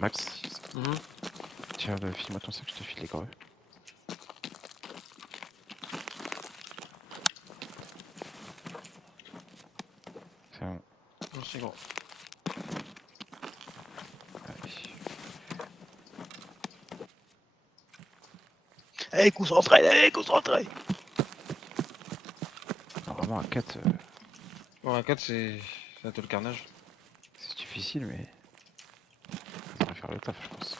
Max, tiens, file-moi ton sac, je te file les greux. C'est bon. Merci gros. Allez. Allez, concentré. Normalement, à 4, Bon, à 4, c'est tout le carnage. c'est difficile, mais ça devrait faire le taf, je pense.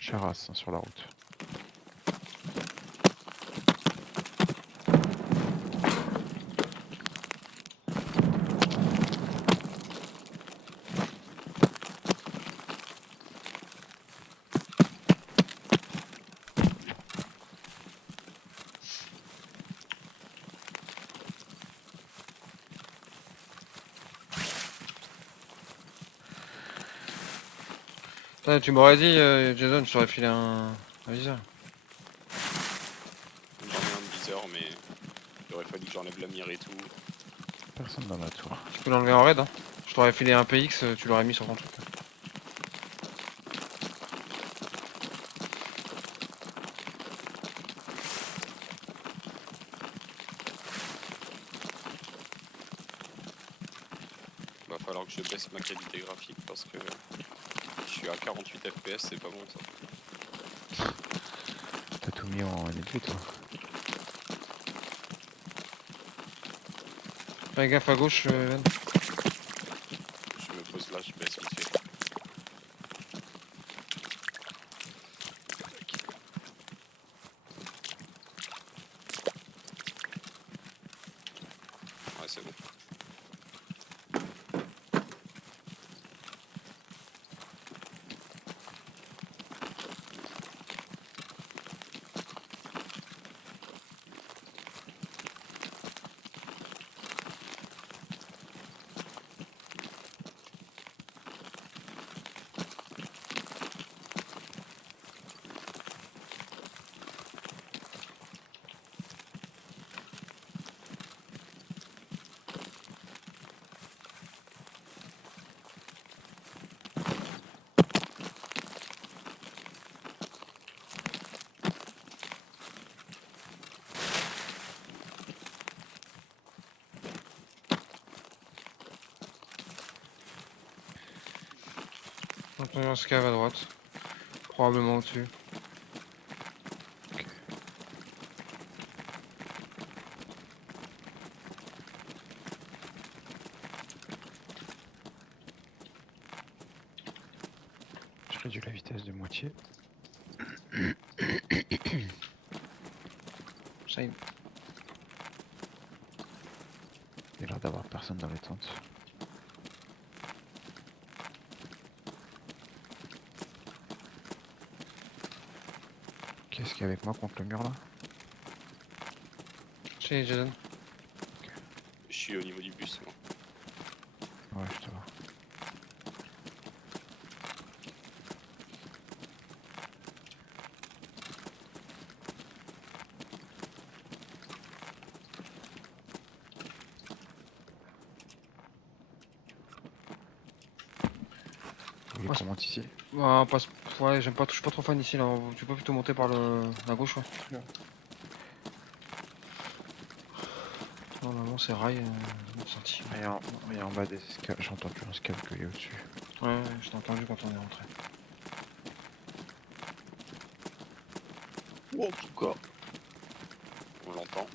Charas, hein, sur la route. Putain, tu m'aurais dit, Jason, je t'aurais filé un viseur. J'en ai un de viseur, mais il aurait fallu que j'enlève la mire et tout. Personne dans la tour. Tu peux l'enlever en raid, hein. Je t'aurais filé un PX, tu l'aurais mis sur ton truc. Va falloir que je baisse ma qualité graphique parce que je suis à 48 FPS, c'est pas bon ça. T'as tout mis en élevé, toi. Fais gaffe à gauche, Ben. Je me pose là, je baisse vite fait. Ouais, c'est bon. Attention, un scav à droite. Probablement au-dessus. Je réduis la vitesse de moitié. Shame. Il y a l'air d'avoir personne dans les tentes. Qu'est-ce qu'il y a avec moi contre le mur là? Chez Jason. Je suis au niveau du bus, moi. Ouais, je te vois. Oui, Ouais, comment ici? Bah, passe... Ouais, j'aime pas, je suis pas trop fan ici là. Tu peux plutôt monter par la gauche, ouais. Normalement, c'est rail, senti. Et en bas des escales, j'ai entendu un escale gueuler au-dessus. Ouais, je t'ai entendu quand on est rentré. Oh, en tout cas. On l'entend.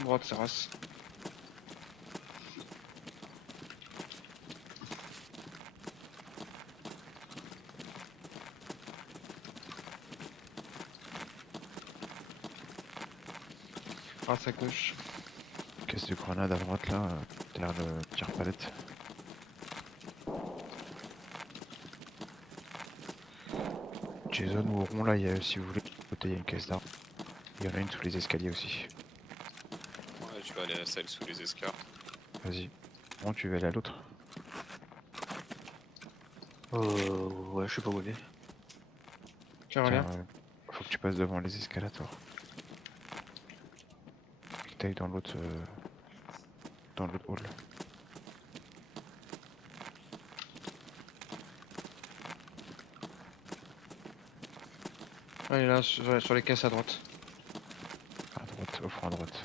Droite, terrasse. Terrasse à gauche. Caisse de grenade à droite là, derrière le tire palette. Jason ou au rond là, si vous voulez, côté il y a une caisse d'armes. Il y en a une sous les escaliers aussi. Ouais, je vais aller à celle sous les escars. Vas-y. Bon, tu veux aller à l'autre? Ouais, je sais pas où elle est. Tiens, Tiens, reviens. faut que tu passes devant les escalators. Et que t'ailles dans l'autre dans le hall. Elle est là, sur les caisses à droite. À droite, au fond à droite.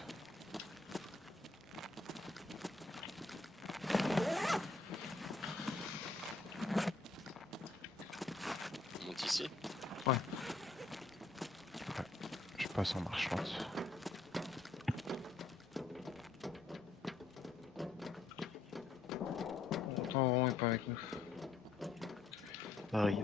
On monte ici. Je passe en marche lente. Pourtant, Oron est pas avec nous. Pareil.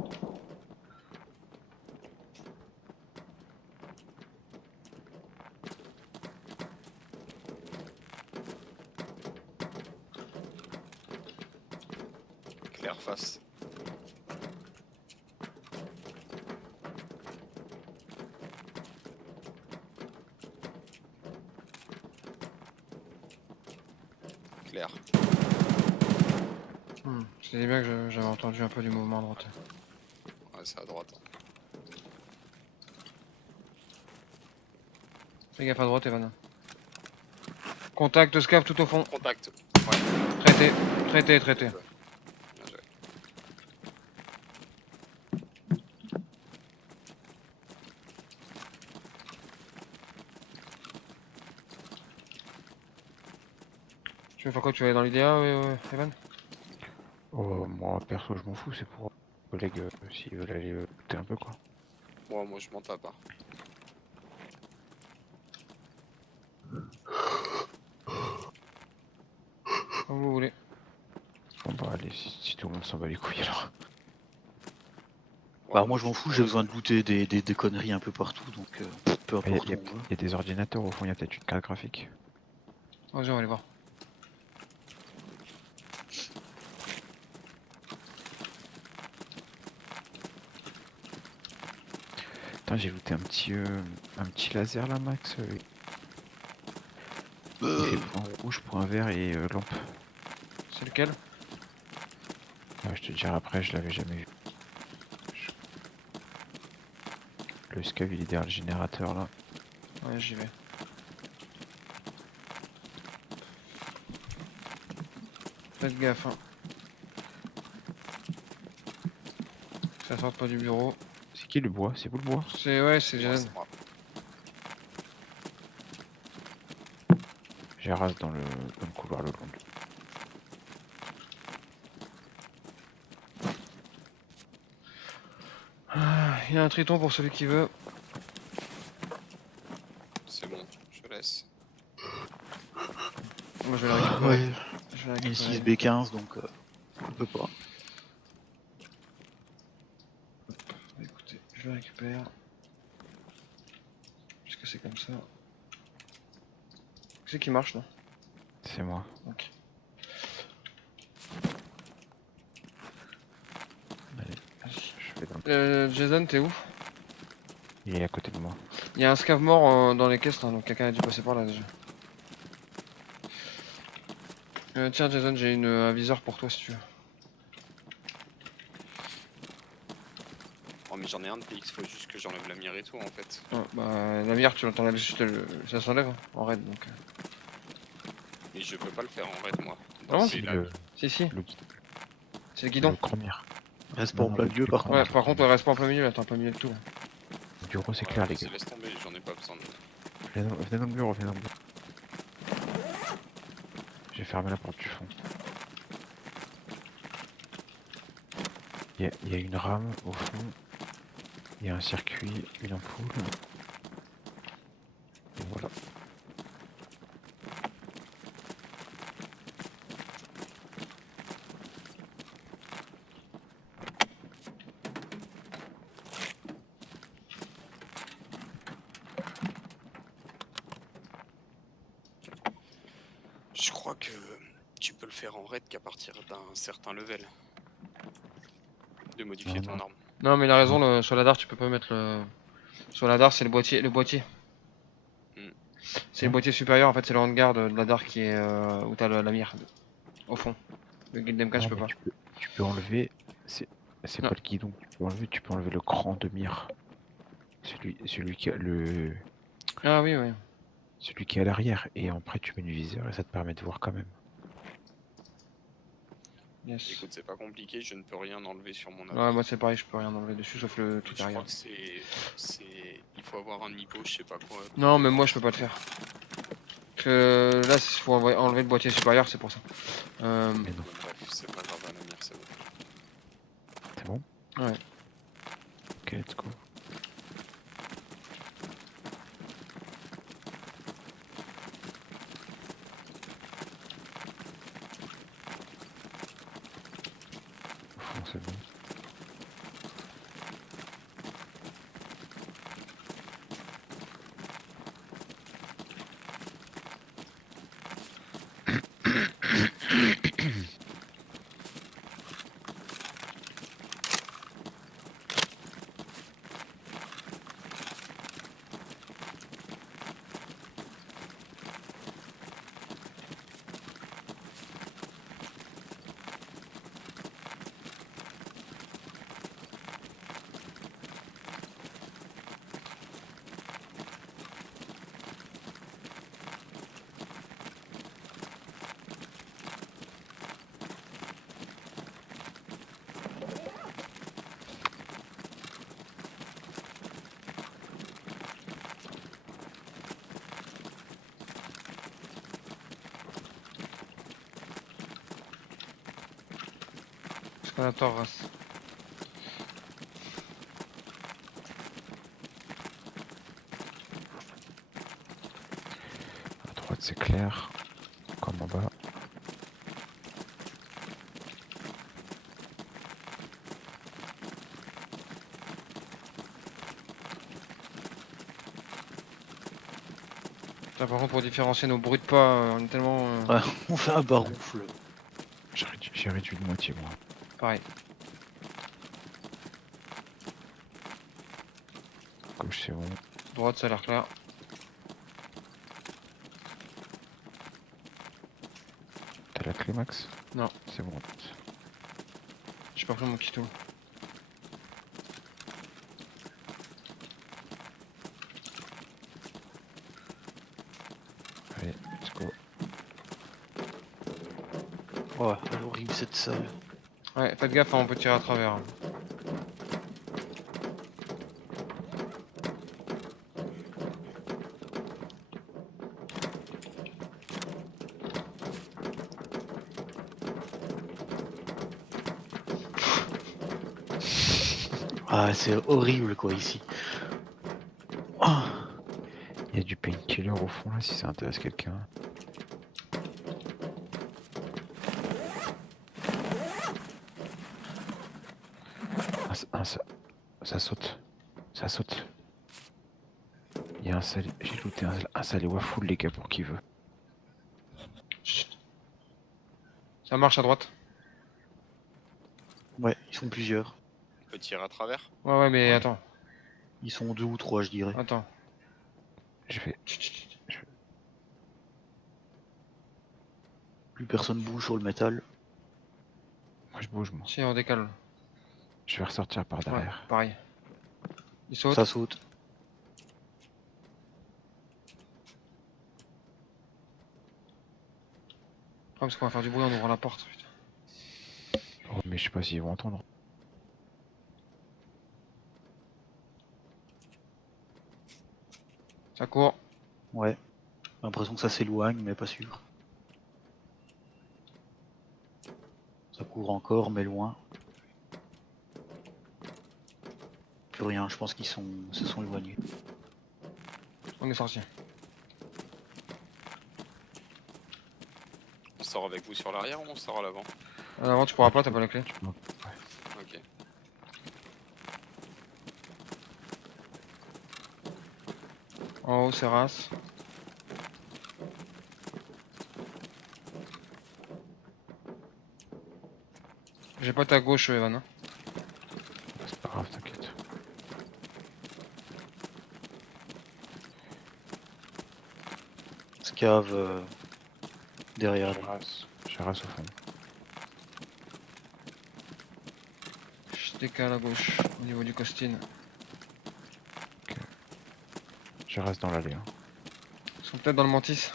Claire face. Claire. Je disais bien que j'avais entendu un peu du mouvement à droite. Ouais, c'est à droite. Hein. Fais gaffe à droite, Evan. Contact, scav tout au fond. Contact. Traité, traité, traité. Bien joué. Tu veux faire quoi? Tu vas aller dans l'IDA, Evan? Oh, moi perso je m'en fous, c'est pour les collègues s'ils veulent aller looter un peu quoi. Moi je m'en tape. Hein. Comme vous voulez. Bon bah allez, si tout le monde s'en bat les couilles alors. Ouais, Bah moi je m'en fous, j'ai besoin de looter des conneries un peu partout, donc peu Il importe y, où on va. a des ordinateurs au fond, il y a peut-être une carte graphique. Vas-y, on va aller voir. Putain, j'ai looté un petit laser là, Max. Il fait point rouge, point vert et lampe. C'est lequel? Ouais, je te dirai après, je l'avais jamais vu. Le scav il est derrière le générateur là. Ouais, j'y vais. Faites gaffe, hein. Que ça sorte pas du bureau. C'est qui le bois? C'est vous le bois? Ouais, c'est Moi, Jason. c'est moi. J'ai rase dans le couloir le long. Il y a un triton pour celui qui veut. C'est bon, je laisse. Moi, je vais le récupérer. Ouais, Je vais le il est récupérer. 6B15 donc on peut pas. Écoutez, je le récupère. Puisque c'est comme ça. C'est qui marche, non? C'est moi. Ok. Allez, je vais dans... Jason, t'es où? Il est à côté de moi. Il y a un scav mort dans les caisses là, donc quelqu'un a dû passer par là déjà. Tiens Jason, j'ai un viseur pour toi si tu veux. Oh, mais j'en ai un de PX, faut juste que j'enlève la mire et tout en fait. Ouais, bah la mire tu l'entends juste, ça s'enlève hein, en raid donc. Mais je peux pas le faire en raid moi. Ah bon C'est Si, la- Si si, le, c'est le guidon. le grand mire. Reste pas en plein milieu par contre. Ouais, par contre, reste pas en plein milieu là, t'es en plein milieu de tout là. Le bureau c'est Ouais, clair les vas-y, gars. laisse tomber, j'en ai pas besoin. Venez dans le bureau, venez dans le bureau. J'ai fermé la porte du fond. Il y a une rame au fond. Il y a un circuit, une ampoule. Et voilà. Je crois que tu peux le faire en raid qu'à partir d'un certain level. De modifier Non, ton non. arme. Non mais il a raison, sur la DAR tu peux pas mettre le. Sur la DAR c'est le boîtier. Hmm. C'est le boîtier supérieur en fait, c'est le handguard de la DAR qui est où t'as la mire. Au fond. Le guild MK je Non, peux mais pas. tu peux enlever. C'est Non. pas le guidon que tu peux enlever le cran de mire. Celui qui a le. Ah oui oui. Celui qui est à l'arrière. Et après, tu mets le viseur et ça te permet de voir quand même. Yes. Écoute, c'est pas compliqué, je ne peux rien enlever sur mon Ouais, avion. moi c'est pareil, je peux rien enlever dessus sauf le truc Je crois arrière. que il faut avoir un niveau, je sais pas quoi. Non, mais moi je peux pas le faire. Parce que là, il faut enlever le boîtier supérieur, c'est pour ça. Mais non. Bon, bref, c'est pas grave, à l'avenir, c'est bon. C'est bon? Ouais. Ok, let's go. Au fond, c'est bon. Scannator race. À droite, c'est clair. Comme en bas. Putain, par contre, pour différencier nos bruits de pas, on est tellement. Ouais, on fait un baroufle. J'ai réduit de moitié, moi. Pareil. Gauche, c'est bon. Droite, ça a l'air clair. T'as la clé, Max? Non. C'est bon. J'ai pas pris mon kit. Allez, let's go. Ouais, elle est horrible cette salle. Ouais, faites gaffe, hein, on peut tirer à travers. Hein. Ah, c'est horrible quoi ici. Oh. Il y a du painkiller au fond là si ça intéresse quelqu'un. Ça saute. Ça saute. Il y a un salé. J'ai looté un salé waffle les gars pour qui veut. Chut. Ça marche à droite. Ouais, ils sont plusieurs. On peut tirer à travers. Ouais, mais Ouais. attends. Ils sont 2 ou 3 je dirais. Attends. Je vais. Chut, chut, chut. Plus personne bouge sur le métal. Moi je bouge moi. Si, on décale. Je vais ressortir par Ouais, derrière. pareil. Il saute. Ça saute. Ah, parce qu'on va faire du bruit en ouvrant la porte. Putain. Oh mais je sais pas s'ils vont entendre. Ça court. Ouais. J'ai l'impression que ça s'éloigne, mais pas sûr. Ça court encore, mais loin. Plus rien, je pense qu'ils se sont éloignés. On est sorti. On sort avec vous sur l'arrière ou on sort à l'avant? À l'avant, tu pourras pas, t'as pas la clé. Ok. En haut, c'est race. J'ai pas ta gauche, Evan. Hein. C'est pas grave, t'inquiète. Scave derrière. Je rase au fond. Je décale à gauche, au niveau du costine. Je reste dans l'allée. Hein. Ils sont peut-être dans le mantis.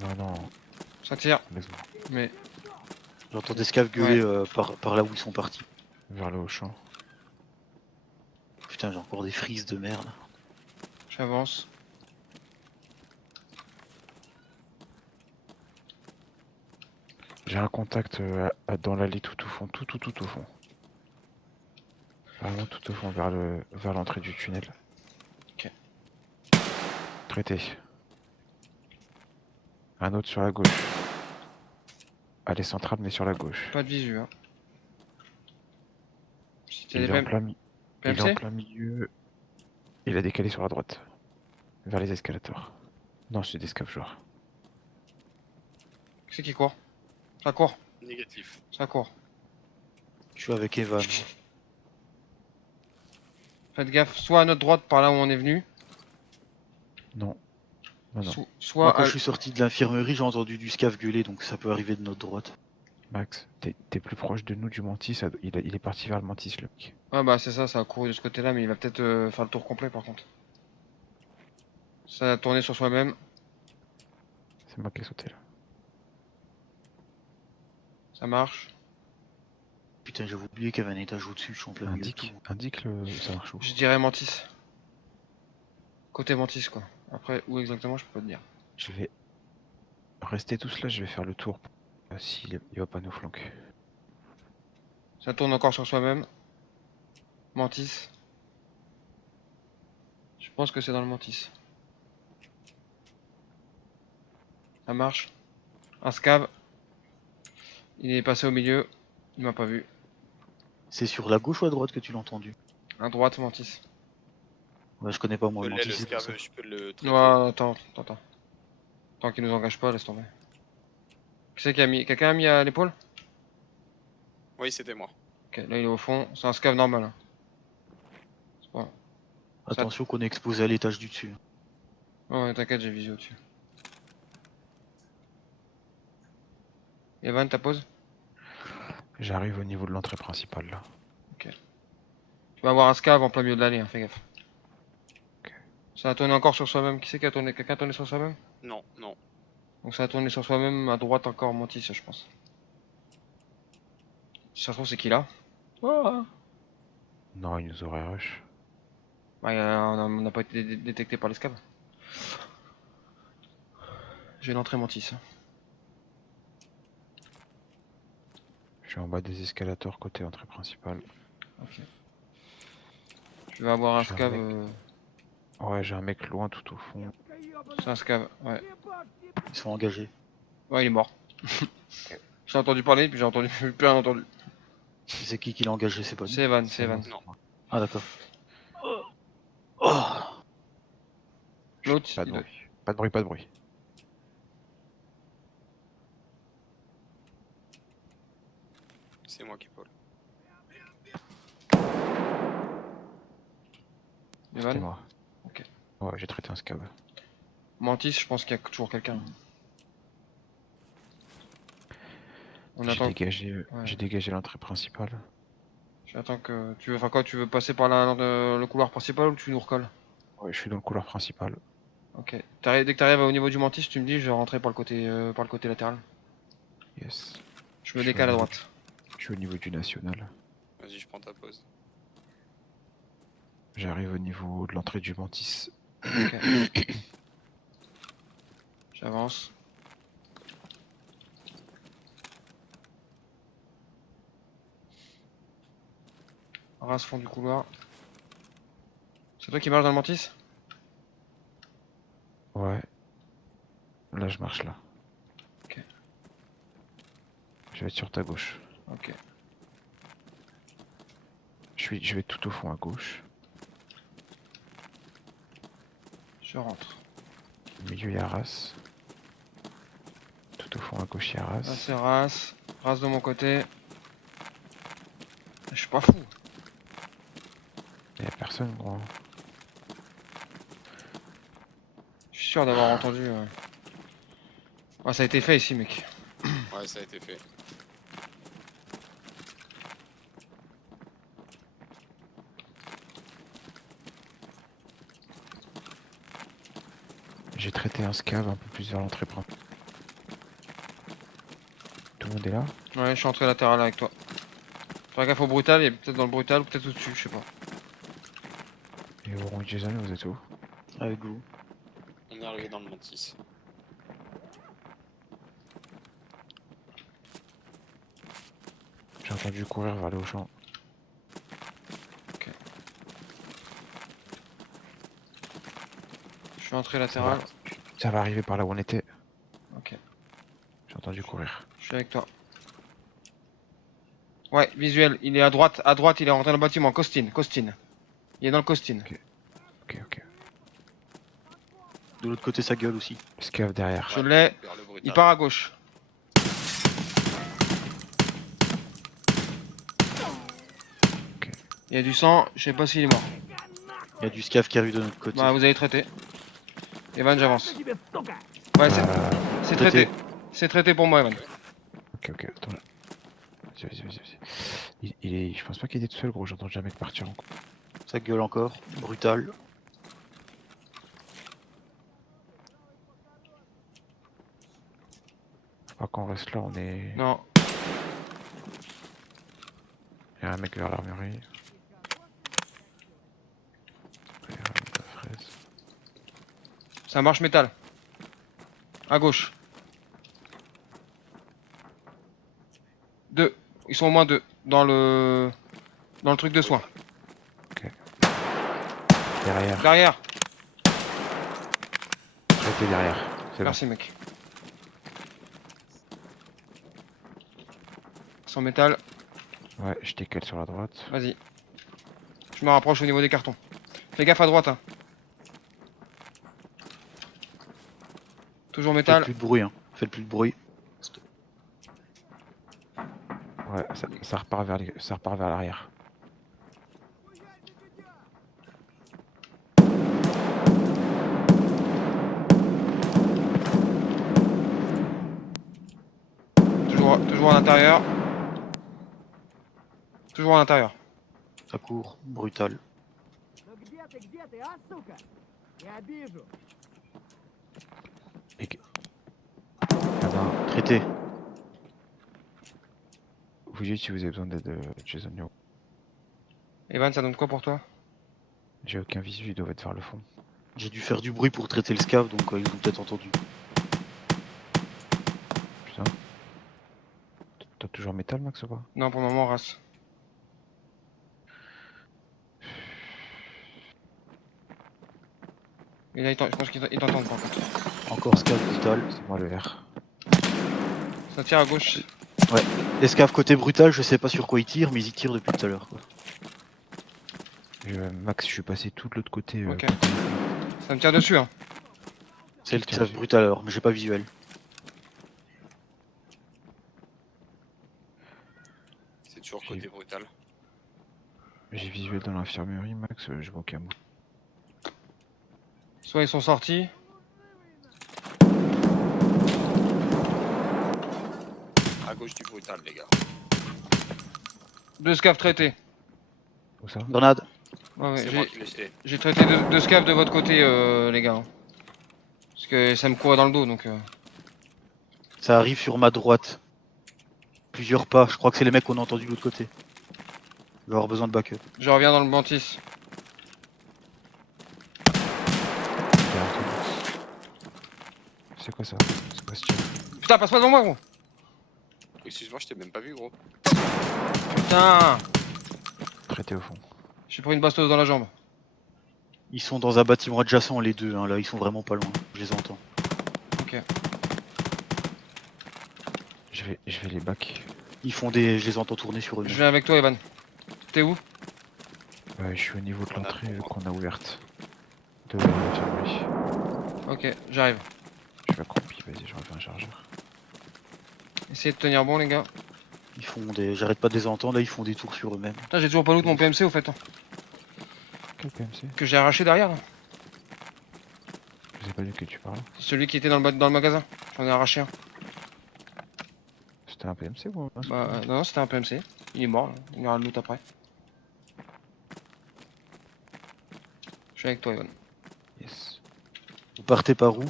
Non, non, Ça tire, laisse-moi. mais J'entends des scavs gueuler par là où ils sont partis. Vers le haut champ. Putain, j'ai encore des frises de merde. j'avance. J'ai un contact dans l'allée tout au fond, tout au fond. Vraiment tout au fond, vers l'entrée du tunnel. Ok. Traité. Un autre sur la gauche. Allée centrale, mais sur la gauche. Pas de visu, hein. C'était Il les est en mêmes. plein, il est en PMC? plein milieu. Il a décalé sur la droite. Vers les escalators. Non, c'est des scavs joueurs. Qui c'est qui court? Ça court, Négatif. ça court. Je suis avec Evan. Faites gaffe, soit à notre droite par là où on est venu, Non. Non, non. soit Moi, quand à... je suis sorti de l'infirmerie, j'ai entendu du scav gueuler, donc ça peut arriver de notre droite. Max, t'es plus proche de nous du Mantis. Il est parti vers le Mantis, le mec. Ouais bah c'est ça, ça a couru de ce côté-là, mais il va peut-être faire le tour complet par contre. Ça a tourné sur soi-même, C'est moi qui ai sauté là. ça marche. Putain, j'avais oublié qu'il y avait un étage au-dessus, je suis en plein milieu de tout. Indique ça marche où. Je dirais Mantis. Côté Mantis quoi. Après, où exactement, je peux pas te dire. Je vais rester tous là, je vais faire le tour. S'il il va pas nous flanquer. Ça tourne encore sur soi-même. Mantis. Je pense que c'est dans le Mantis. Ça marche. Un scav. Il est passé au milieu. Il m'a pas vu. C'est sur la gauche ou à droite que tu l'as entendu? À droite, Mantis. Ouais, je connais pas moi Je le l'ai, mantis, le c'est pour scav, ça. je peux le traiter. Ouais, attends. Tant qu'il nous engage pas, laisse tomber. Qui c'est qui a mis... Quelqu'un a mis à l'épaule? Oui, c'était moi. Ok, là il est au fond. C'est un scav normal. Hein. C'est pas... Attention qu'on est exposé à l'étage du dessus. Ouais, t'inquiète, j'ai visé au-dessus. Evan, ta pause? J'arrive au niveau de l'entrée principale là. Tu vas avoir un scav en plein milieu de l'allée, hein, fais gaffe. Ok. Ça a tourné encore sur soi-même. Qui c'est qui a tourné? Quelqu'un a tourné sur soi-même? Non, non. Donc ça a tourné sur soi-même, à droite encore Mantis, je pense. Si ça se trouve, c'est qui là? Oh. Non, il nous aurait rush. Bah, on n'a pas été détecté par les scavs. J'ai l'entrée Mantis. Je suis en bas des escalators côté entrée principale. Ok. Tu vas avoir un J'ai un scav. mec. Ouais, j'ai un mec loin tout au fond. C'est un scav, ouais. Ils sont engagés. Ouais, il est mort. J'ai entendu parler, puis j'ai entendu plus rien entendu. C'est qui l'a engagé, c'est pas nous. C'est Evan, c'est Evan. Non. Ah d'accord. Oh, L'autre, Pas de il doit- bruit. Pas de bruit, pas de bruit. C'est moi qui pole. C'était Evan. moi. Ok. Ouais, j'ai traité un scab. Mantis, je pense qu'il y a toujours quelqu'un. On J'ai attend. dégagé, Ouais. j'ai dégagé l'entrée principale. J'attends que. Tu veux faire quoi? Tu veux passer par le couloir principal ou tu nous recolles? Ouais, je suis dans le couloir principal. Ok. Dès que t'arrives au niveau du Mantis, tu me dis, je vais rentrer par le côté latéral. Yes. Je me Je suis décale à au niveau droite. Je suis au niveau du national. Vas-y, je prends ta pause. J'arrive au niveau de l'entrée du Mantis. Ok. J'avance. Race fond du couloir. C'est toi qui marches dans le Mantis? Ouais. Là, je marche là. Ok. Je vais être sur ta gauche. Ok. Je vais tout au fond à gauche. Je rentre. Au milieu, il y a Ras. Tout au fond à gauche, il y a Là Ras. c'est race. Race de mon côté. Je suis pas fou. Il y a personne, gros. Je suis sûr d'avoir entendu. Ouais, ça a été fait ici, mec. Ouais, ça a été fait. J'ai traité un scav un peu plus vers l'entrée principale. Tout le monde est là? Ouais, je suis entré latéral avec toi. Fais gaffe au brutal, il est peut-être dans le brutal ou peut-être au-dessus, je sais pas. Et Oron et Jason, vous êtes où? Avec vous. On est arrivé dans le Mantis. J'ai entendu courir vers le Auchan. Je suis entré latéral. Ça va arriver par là où on était. Ok, J'ai entendu courir. je suis avec toi. Ouais, visuel, il est à droite, il est rentré dans le bâtiment. Costine. Il est dans le Costine. Ok. De l'autre côté, sa gueule aussi. Scav derrière. Je l'ai, Vers le brutal. il part à gauche. Il y a du sang, je sais pas s'il est mort. Il y a du scav qui arrive de notre côté. Bah, vous avez traité. Evan, j'avance. Ouais, c'est traité. traité. C'est traité pour moi, Evan. Ok, attends là. Vas-y. Il est... Je pense pas qu'il était tout seul, gros. J'entends jamais partir en coup. Sa gueule encore. Brutal. Faut pas qu'on reste là, on est. Non, Il y a un mec vers l'armurerie. Il y a une fraise. ça marche métal. À gauche. Deux. Ils sont au moins deux. Dans le truc de soins. Derrière. Derrière. Traité derrière. C'est Merci, mec. Sans métal. bon. Ouais, je décale sur la droite. Vas-y. Je me rapproche au niveau des cartons. Fais gaffe à droite, hein. Toujours Faites métal. plus de bruit, hein. Faites plus de bruit. Ouais, ça repart vers l'arrière. Toujours à l'intérieur. Toujours à l'intérieur. Ça court. Brutal. Ну где ты, а, сука? Я вижу. Ah ben, Traité. vous dites si vous avez besoin d'aide, Jason Yo. Evan, ça donne quoi pour toi? J'ai aucun visu, ils doivent être vers le fond. J'ai dû faire du bruit pour traiter le scav, donc ils ont peut-être entendu. Putain. T'as toujours métal, Max, ou pas? Non, pour le moment, race. Et là, je pense qu'ils t'entendent par contre. Encore scav brutal. C'est moi le R. Ça tire à gauche. Les scavs côté brutal, je sais pas sur quoi ils tirent, mais ils y tirent depuis tout à l'heure. Quoi. Max, je suis passé tout de l'autre côté. Ok. Côté- Ça me tire dessus, hein. C'est le Tiens, scav brutal alors, mais j'ai pas visuel. C'est toujours côté brutal. J'ai visuel dans l'infirmerie, Max, je vois aucun mot. Soit ils sont sortis. À gauche du brutal, les gars. Deux scavs traités. Où ça? Grenade. Ouais, C'est moi qui l'ai jeté. j'ai traité deux scavs de votre côté, les gars. Hein. Parce que ça me courait dans le dos, donc... Ça arrive sur ma droite. Plusieurs pas, je crois que c'est les mecs qu'on a entendus de l'autre côté. Je vais avoir besoin de backup. Je reviens dans le Mantis. Derrière toi, Max. C'est quoi ça? C'est quoi ce tir? Putain, passe pas devant moi, gros. Excuse-moi, je t'ai même pas vu, gros. Putain. Traité au fond. J'ai pris une bastos dans la jambe. Ils sont dans un bâtiment adjacent les deux, hein, là ils sont vraiment pas loin, je les entends. Ok. Je vais les back. Ils font des. Je les entends tourner sur eux. Je viens avec toi, Evan. T'es où? Ouais, je suis au niveau de Grenade l'entrée pour moi. qu'on a ouverte. De l'infirmerie. Ok, j'arrive. Je suis accroupi, vas-y, je refais un chargeur. Essayez de tenir bon, les gars. Ils font des. J'arrête pas de les entendre, là ils font des tours sur eux-mêmes. Putain, j'ai toujours pas loot mon PMC, au fait. Hein. Quel PMC? Que j'ai arraché derrière, là. Je sais pas de que tu parles. C'est celui qui était dans le magasin. J'en ai arraché un. C'était un PMC ou un Bah, non, c'était un PMC. Il est mort, là. Il y aura le loot après. Je suis avec toi, Evan. Yes. Vous partez par où?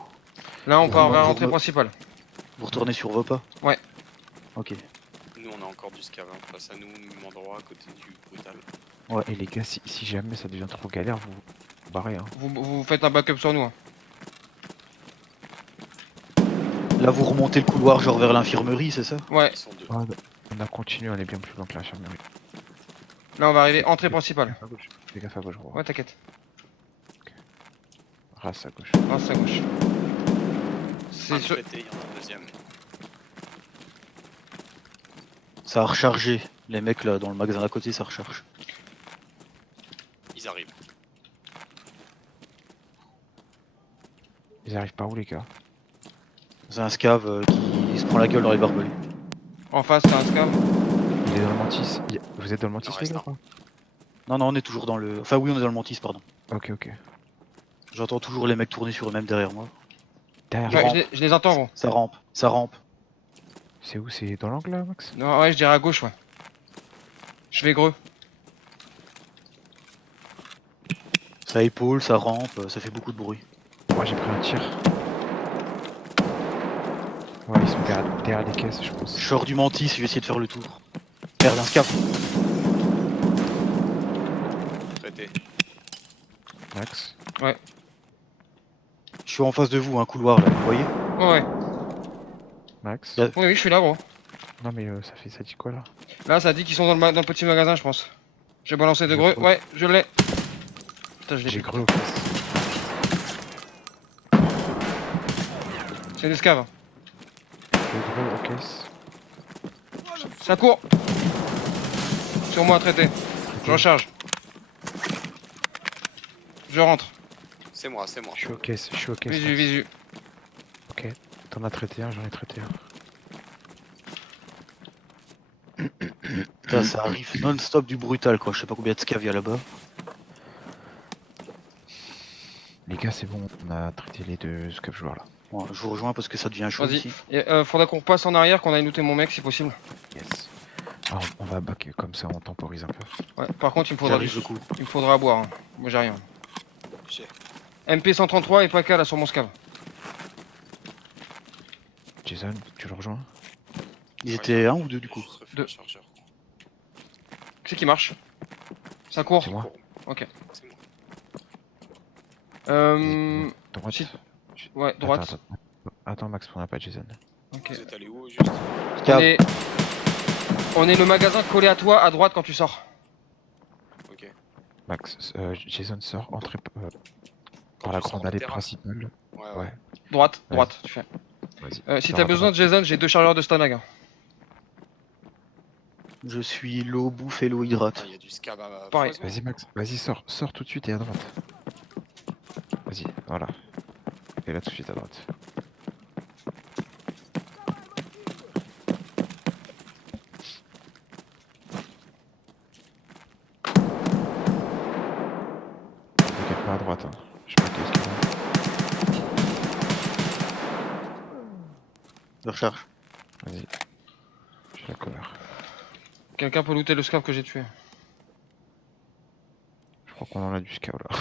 Là, on Vous part vers remontez- l'entrée principale. Vous retournez sur vos pas? Ouais. Ok. Nous, on a encore du scav hein, face à nous, même endroit, à côté du brutal. Ouais, et les gars, si jamais ça devient trop galère, vous vous barrez. Hein. Vous faites un backup sur nous. Hein. Là, vous remontez le couloir, genre vers l'infirmerie, c'est ça? Ouais, Ils sont deux. Ouais, on a continué, on est bien plus loin que l'infirmerie. là, on va arriver entrée principale. À gauche. Fais gaffe à gauche, gros. Ouais, t'inquiète. Race à gauche. Reste à gauche. Un C'est sûr. traité, il y en a un deuxième. Ça a rechargé. Les mecs là dans le magasin à côté, ça recharge. Ils arrivent. Ils arrivent par où, les gars? C'est un scav qui se prend la gueule dans les barbelés. En face, t'as un scam. Il est dans le mantis. Vous êtes dans le mantis, Non, les reste gars? un. ou pas Non, non, on est toujours dans le. Enfin, oui, on est dans le mantis, pardon. Ok, ok. J'entends toujours les mecs tourner sur eux-mêmes derrière moi. Derrière, Ouais, rampe. je les entends, gros. Ça rampe, ça rampe. c'est où? C'est dans l'angle, là, Max? Non, ouais, je dirais à gauche, ouais. Je vais greux. Ça épaule, ça rampe, ça fait beaucoup de bruit. Moi, j'ai pris un tir. Ouais, ils sont derrière les caisses, je pense. Je sors du mantis, je vais essayer de faire le tour. Merde, un scav. Traité. Max. Je suis en face de vous, un couloir là, vous voyez? Ouais, ouais. Max. Là. Oui, oui, je suis là, gros. Non, mais ça dit quoi, là? Là, ça dit qu'ils sont dans le petit magasin, je pense. J'ai balancé de J'ai greux. cru. Ouais, je l'ai. Putain, je l'ai J'ai plus. cru aux caisses. C'est des scaves. J'ai cru aux caisses. Ça court. Sur moi, traité. Je recharge. Je rentre. C'est moi, c'est moi. Je suis aux caisses, je suis aux caisses. Visu, Max. visu. Ok. T'en as traité un, j'en ai traité un. Putain, ça arrive non-stop du brutal quoi. Je sais pas combien de scavs il y a là-bas. Les gars, c'est bon, on a traité les deux scaf joueurs là. Bon, je vous rejoins parce que ça devient chaud Vas-y. ici. Et, faudra qu'on passe en arrière, qu'on aille looter mon mec si possible. Yes. Alors, on va back comme ça, on temporise un peu. Ouais. Par contre, il me faudra J'arrive le coup. Il me faudra à boire. Hein. Moi, j'ai rien. J'ai. MP 133 et PAK là sur mon scav. Jason, tu le rejoins? Ils étaient un ou deux du coup? Juste refait Deux. le chargeur. C'est qui marche. Ça court. C'est moi. Ok. C'est moi. Droite. si- Ouais, droite. Attends, Max, on n'a pas Jason. Ok. Vous êtes allé où juste On Scav. est... on est le magasin collé à toi à droite quand tu sors. Ok. Max, Jason sort, entrée Quand par la tu sors grande le allée terrain. principale. Ouais, ouais. Ouais, Droite, Ouais. droite, tu fais. vas-y. Si Sors t'as à besoin de droite. Jason, j'ai 2 chargeurs de Stanag. Hein. Je suis l'eau bouffe et l'eau hydrate. Il y a du scav à Pareil. foison. Vas-y, Max, vas-y, sors tout de suite et à droite. Vas-y, voilà. Et là, tout de suite à droite. Regarde pas à droite, hein. Je sais pas qu'est-ce qu'il y a. Je recharge. Vas-y. J'ai la cover. Quelqu'un peut looter le scav que j'ai tué. Je crois qu'on en a du scout là.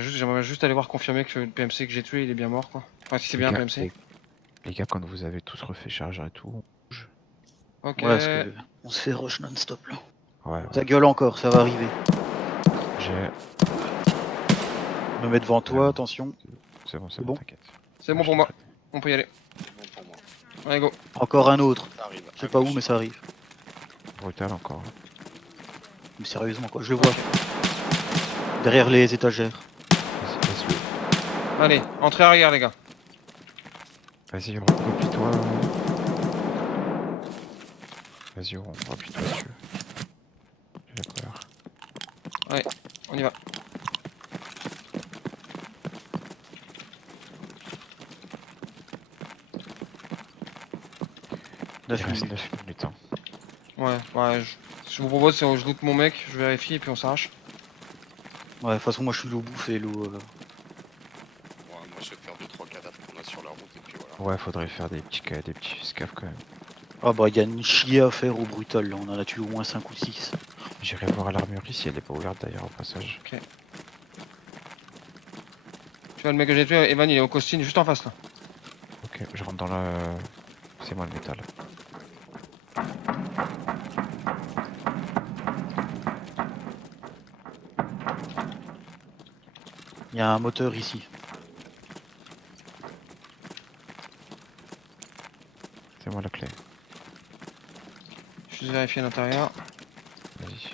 J'aimerais juste aller voir confirmer que le PMC que j'ai tué il est bien mort quoi. Enfin si c'est bien un Les gars, PMC. les gars, quand vous avez tous refait chargeur et tout, on bouge. Ok. Ouais, parce que on se fait rush non-stop là. Ouais, Ça gueule encore, ça va arriver. j'ai. Je me mets devant toi, attention. C'est bon, C'est c'est bon bon, t'inquiète. C'est bon Je pour t'ai moi. traité. On peut y aller. C'est bon pour moi. Allez go. Encore un autre. Ça arrive. Je sais pas où mais ça arrive. Brutal encore. Mais sérieusement quoi, je le vois. Derrière les étagères. Vas-y, laisse-le. Allez, entrée arrière les gars. Vas-y, replie-toi. Vas-y, replie-toi si tu veux. J'ai la cover. On y va. Il 9 reste minutes. 9 minutes. Hein. Ouais, ce que je vous propose c'est que je loot mon mec, je vérifie et puis on s'arrache. Ouais, de toute façon moi je suis l'eau bouffe et l'eau. Ouais, moi je vais faire 2-3 cadavres qu'on a sur la route et puis voilà. Ouais, faudrait faire des petits scafs quand même. Ah bah y a une chier à faire au brutal là, on en a tué au moins 5 ou 6. J'irai voir à l'armurerie si elle est pas ouverte d'ailleurs au passage. Tu vois le mec que j'ai tué, Evan il est au costine juste en face là. Ok, je rentre dans la... C'est moi le métal. Il y a un moteur ici. C'est moi la clé. Je vais juste vérifier l'intérieur. Vas-y.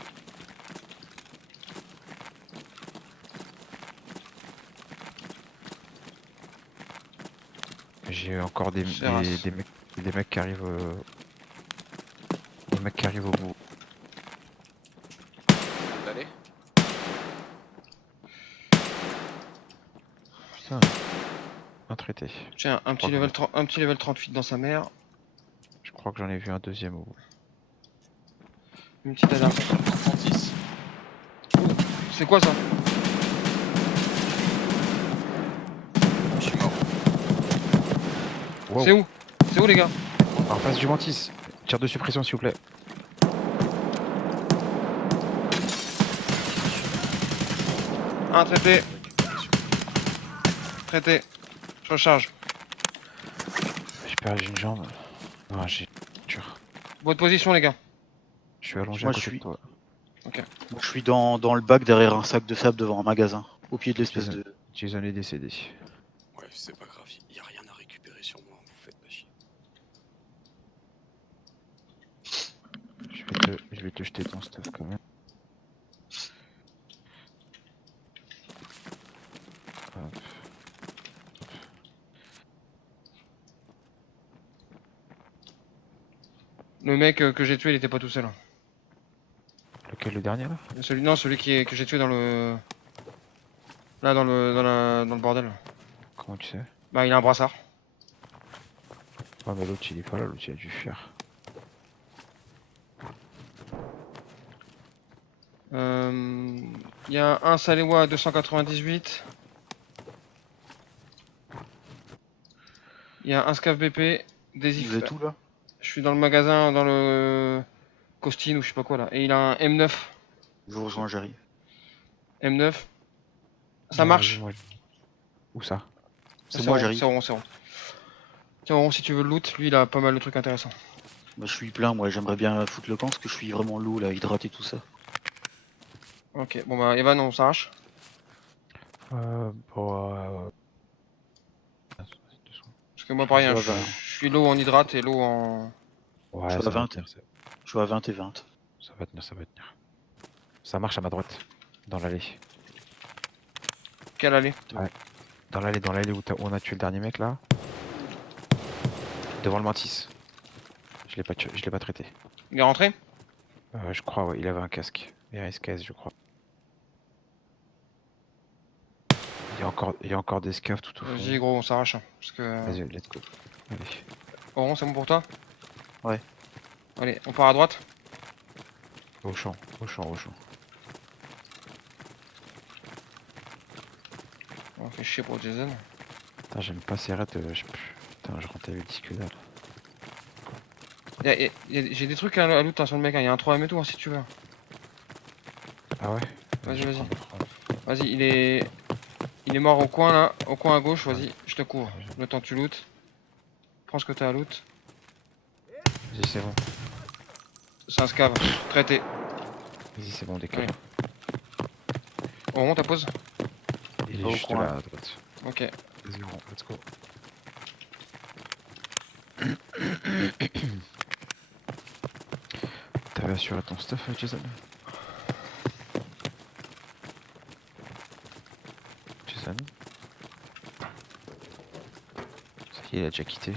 J'ai encore C'est race. des mecs qui arrivent des mecs qui arrivent au bout. Allez. Putain. Un traité. Tiens, un petit, un petit level 38 dans sa mère. Je crois que j'en ai vu un deuxième au bout. Une petite alarme. 36. C'est quoi ça? Je suis mort. Wow. C'est où? C'est où les gars? En face du mantis. Tir de suppression s'il vous plaît. Un traité. Traité. Je recharge. J'ai perdu une jambe. Ah, j'ai dur. Votre position les gars. Je suis allongé Moi, à je côté suis- de toi. Moi, je suis dans le bac derrière un sac de sable devant un magasin. Au pied de l'espèce de... Jason est décédé. Ouais, c'est pas grave, y a rien à récupérer sur moi, vous faites pas chier. Je vais te jeter ton stuff quand même. Hop. Le mec que j'ai tué il était pas tout seul. Lequel, le dernier là? Celui que j'ai tué dans le... Là dans le bordel. Comment tu sais? Bah il a un brassard. Ah mais l'autre il est pas là, l'autre il a dû fuir. Il y a un Saléwa à 298. Il y a un Scav BP. Des Vous êtes où là? Je suis dans le magasin, dans le Costine ou je sais pas quoi là. Et il a un M9. Je vous rejoins, j'arrive. M9. Ça Ouais, marche. vas-y, moi, Où ça? C'est moi, rond, j'arrive. C'est rond, c'est rond. Tiens, rond, si tu veux le loot, lui il a pas mal de trucs intéressants. Bah, je suis plein, moi, j'aimerais bien foutre le camp parce que je suis vraiment lourd là, hydraté tout ça. Ok, bon bah Evan, on s'arrache. Bon, Parce que moi pareil, hein, Ça je va. suis low en hydrate et low en... ouais, Je suis ça à va 20. tenir, Je suis à 20 et 20. ça va tenir, ça va tenir. Ça marche à ma droite, dans l'allée. Quelle allée? Dans l'allée où, où on a tué le dernier mec là. Devant le mantis. Je l'ai pas tué, je l'ai pas traité. Il est rentré? Je crois, ouais, il avait un casque. RSKS, je crois. Il y a encore des scavs tout au fond. Vas-y gros, on s'arrache. Hein, parce que... Vas-y, let's go. Allez. Rond, c'est bon pour toi? Ouais. Allez, on part à droite. Au champ, au champ, au champ. On fait chier pour Jason. Putain, j'aime pas ces raids. Putain, je rentre avec 10 que dalle. J'ai des trucs à loot hein, sur le mec, hein. Il y a un 3M et tout hein, si tu veux. Ah ouais? Vas-y, Je vais vas-y. prendre. Vas-y, il est mort au coin là, au coin à gauche, vas-y, je te couvre. Le temps que tu loot. Prends ce que t'as à loot. Vas-y, c'est bon. C'est un scav, traité. Vas-y, c'est bon, décale. Allez. On remonte, ta pause. Il Au est juste coin. là à droite. Ok. Vas-y, on let's go. T'avais assuré ton stuff, Jason? Jason? Ça y est, il a déjà quitté.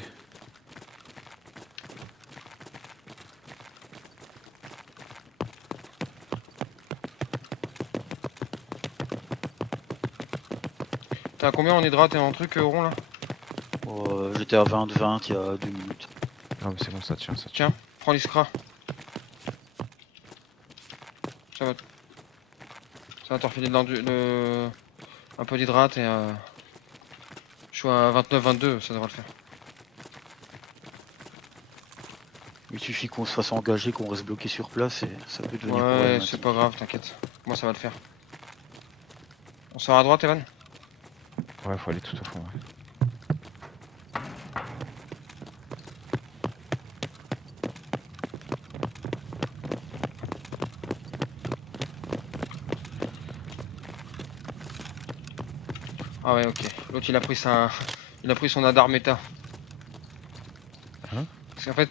T'as combien en hydrate et en truc rond là? J'étais à 20 il y a 2 minutes. Non, mais c'est bon, ça tient, ça tient. Tiens, prends l'iskra. Ça va te refiler un peu d'hydrate et je suis à 29-22, ça devrait le faire. Il suffit qu'on se fasse engager, qu'on reste bloqué sur place et ça peut devenir Ouais, problématique. c'est pas grave, t'inquiète. Moi ça va le faire. On sort à droite, Evan? Ouais, faut aller tout au fond. Ouais. Ah ouais, ok. L'autre il a pris sa... Il a pris son Adar méta. Hein? Parce qu'en fait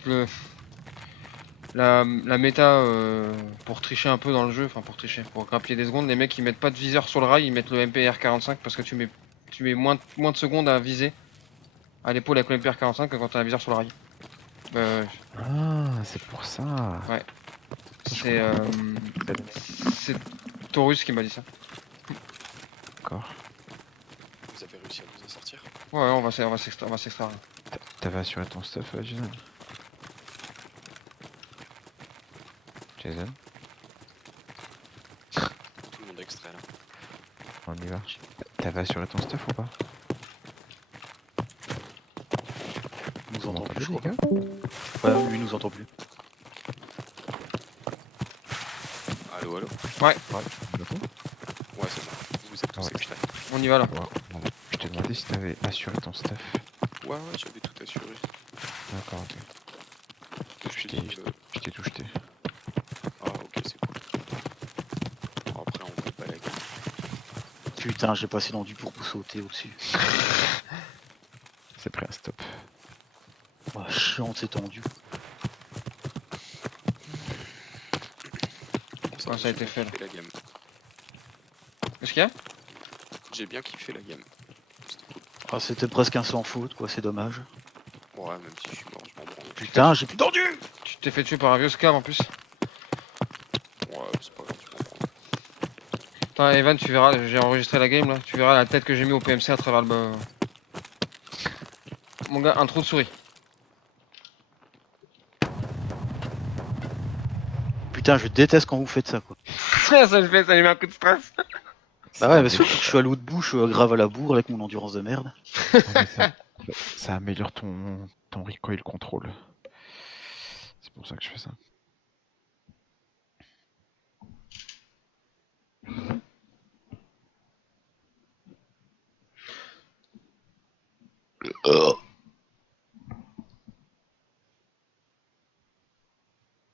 la méta pour tricher un peu dans le jeu, enfin pour tricher, pour grappiller des secondes, les mecs ils mettent pas de viseur sur le rail, ils mettent le MPR45 parce que tu mets moins de secondes à viser à l'épaule avec le MPR45 que quand t'as un viseur sur le rail. Ah, c'est pour ça. Ouais. Je C'est c'est Taurus qui m'a dit ça. D'accord. Vous avez réussi à vous en sortir? Ouais, on va s'extraire. T'avais assuré ton stuff, Jason? Jason? Tout le monde est extrait là. On y va. T'avais assuré ton stuff ou pas? Il nous Vous entend plus, je m'entendez, crois. les gars? Ouais, lui il nous entend plus. Allo, allo? Ouais. Ouais, c'est bon. Vous êtes tous Ouais. extraits. On y va là. Ouais. Je t'ai demandé si t'avais assuré ton stuff. Ouais, ouais, j'avais tout assuré. D'accord, ok. Depuis Je t'ai tout jeté. Ah, ok, c'est cool. Bon, après, on fait pas la gueule. Putain, j'ai passé dans du pour sauter au-dessus. C'est pris un stop. Oh, chiant, c'est tendu. Bon, Ouais, ça a j'ai été bien fait, là. kiffé la game. Qu'est-ce qu'il y a? J'ai bien kiffé la game. C'était cool. Ah, c'était presque un sans faute, quoi, c'est dommage. Ouais, même si je suis mort, je m'en branle. Putain, j'ai plus tendu. Tu t'es fait tuer par un vieux scab en plus. Ouais, c'est pas grave, je m'en branle. Putain, Evan, tu verras, j'ai enregistré la game là. Tu verras la tête que j'ai mis au PMC à travers le. Mon gars, un trou de souris. Putain, je déteste quand vous faites ça, quoi. Ça lui met un coup de stress. Bah ouais, mais surtout que je suis à l'eau de bouche, grave à la bourre avec mon endurance de merde. Ouais, mais ça améliore ton recoil control. C'est pour ça que je fais ça.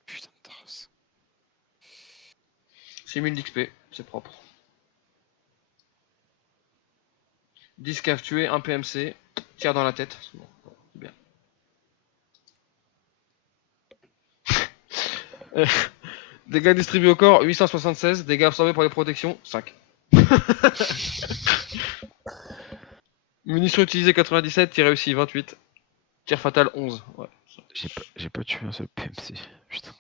Putain de trace. 6000 d'XP, c'est propre. 10 caves tués, 1 PMC, tir dans la tête. C'est bon, c'est bien. Dégâts distribués au corps, 876. Dégâts absorbés par les protections, 5. Munitions utilisées, 97. Tir réussi, 28. Tir fatal, 11. Ouais. J'ai pas tué un seul PMC. Putain.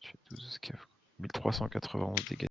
Je fais 12 scaf. 1391 dégâts.